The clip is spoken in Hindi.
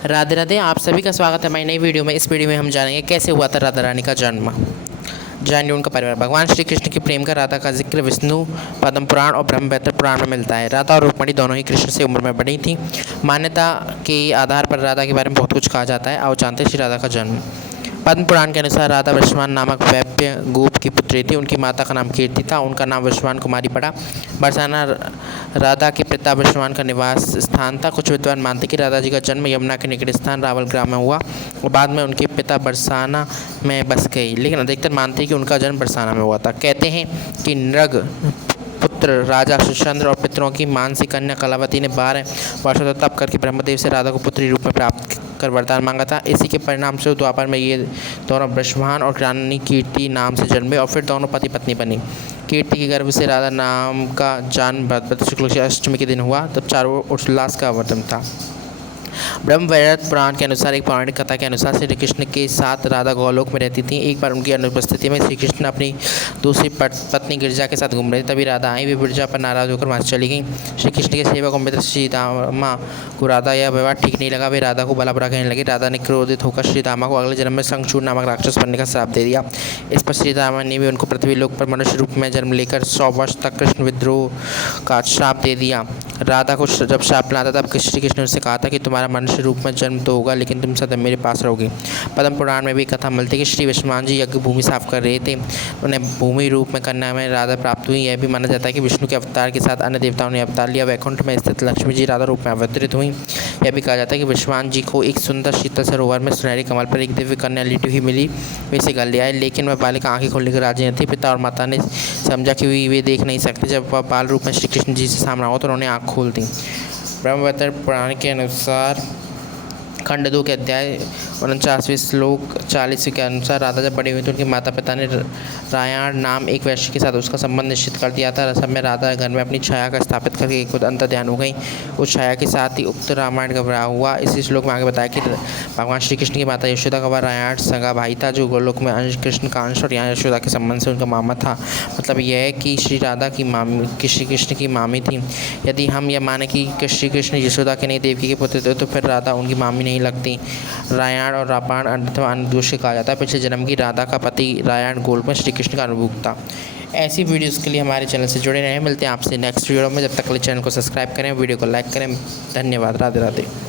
राधे राधे, आप सभी का स्वागत है हमारी नई वीडियो में। इस वीडियो में हम जानेंगे कैसे हुआ था राधा रानी का जन्म। जानिए उनका परिवार। भगवान श्री कृष्ण के प्रेम का राधा का जिक्र विष्णु पद्म पुराण और ब्रह्मवैवर्त पुराण में मिलता है। राधा और रुक्मिणी दोनों ही कृष्ण से उम्र में बड़ी थीं। मान्यता के आधार पर राधा के बारे में बहुत कुछ कहा जाता है। आओ जानते हैं श्री राधा का जन्म। पद्म पुराण के अनुसार राधा वृषभान नामक वैप्य गोप की पुत्री थी। उनकी माता का नाम कीर्ति था। उनका नाम वृषभान कुमारी पड़ा। बरसाना राधा के पिता वृषभान का निवास स्थान था। कुछ विद्वान मानते कि राधा जी का जन्म यमुना के निकट स्थान रावल ग्राम में हुआ और बाद में उनके पिता बरसाना में बस गई, लेकिन अधिकतर मानते हैं कि उनका जन्म बरसाना में हुआ था। कहते हैं कि नृग पुत्र राजा सुचंद्र और पितरों की मानसी कन्या कलावती ने 12 वर्षों तक तप करके ब्रह्मदेव से राधा को पुत्री रूप में प्राप्त कर वरदान मांगा था। इसी के परिणाम से द्वापर में ये दोनों वृषभान और रानी कीर्ति नाम से जन्मे और फिर दोनों पति पत्नी बनी। कीर्ति के गर्भ से राधा नाम का जन्म भद्रपद शुक्ल की अष्टमी के दिन हुआ, तब चारों ओर उल्लास का वर्तन था। ब्रह्मवैवर्त पुराण के अनुसार, एक पौराणिक कथा के अनुसार, श्री कृष्ण के साथ राधा गोलोक में रहती थी। एक बार उनकी अनुपस्थिति में श्री कृष्ण अपनी दूसरी पत्नी गिरिजा के साथ घूम रहे थे। तभी राधा आई। वे गिरिजा पर नाराज होकर वहां से चली गई। श्री कृष्ण के सेवक और मित्र श्रीदामा को राधा यह व्यवहार ठीक नहीं लगा। वे राधा को भला बुरा कहने लगे। राधा ने क्रोधित होकर श्रीदामा को अगले जन्म में शंखचूड़ नामक राक्षस बनने का श्राप दे दिया। इस पर श्रीदामा ने भी उनको पृथ्वी लोक पर मनुष्य रूप में जन्म लेकर 100 वर्ष तक कृष्ण विद्रोह का श्राप दे दिया। राधा को जब श्राप मिला था, तब श्री कृष्ण ने उससे कहा था कि तुम्हारा मनुष्य रूप में जन्म तो होगा, लेकिन तुम सदैव मेरे पास रहोगे। पद्म पुराण में भी कथा मिलती है कि श्री विष्णु जी यज्ञ भूमि साफ कर रहे थे। उन्हें भूमि रूप में कन्या में राधा प्राप्त हुई। यह भी माना जाता है कि विष्णु के अवतार के साथ अन्य देवताओं ने अवतार लिया। वैकुंठ में स्थित लक्ष्मी जी राधा रूप में अवतरित हुई। यह भी कहा जाता है कि विश्वान जी को एक सुंदर शीतल सरोवर में सुनहरी कमल पर एक दिव्य कन्या लेटी हुई मिली। वे इसे गल ले आए, लेकिन वह बालिका आंखें खोलने के राजी नहीं थी। पिता और माता ने समझा कि वे देख नहीं सकते। जब वह बाल रूप में श्री कृष्ण जी से सामने हुआ तो उन्होंने आँख खोल दी। ब्रह्मवैवर्त पुराण के अनुसार खंड 2 के अध्याय 49वें श्लोक 40 के अनुसार, राधा जब बड़ी हुई तो उनके माता पिता ने रायाण नाम एक वैश्य के साथ उसका संबंध निश्चित कर दिया था। सब में राधा घर में अपनी छाया का स्थापित करके खुद अंतर ध्यान हो गई। उस छाया के साथ ही उक्त रामायण का विवाह हुआ। इसी श्लोक में आगे बताया कि भगवान श्री कृष्ण की माता यशोदा का वह रायाण सगा भाई था, जो गोलोक में अंश कृष्ण का अंश और यहाँ यशोदा के संबंध से उनका मामा था। मतलब यह है कि श्री राधा की श्री कृष्ण की मामी थी। यदि हम यह माने कि श्री कृष्ण यशोदा के नहीं देवकी के पुत्र थे, तो फिर राधा उनकी मामी नहीं लगती। रायाण और रापाण अथवा अनुदोष कहा जाता है। पिछले जन्म की राधा का पति रायाण गोलोक में श्री कृष्ण का अनुभूत था। ऐसी वीडियोस के लिए हमारे चैनल से जुड़े रहें। मिलते हैं आपसे नेक्स्ट वीडियो में। जब तक के लिए चैनल को सब्सक्राइब करें, वीडियो को लाइक करें। धन्यवाद। राधे राधे।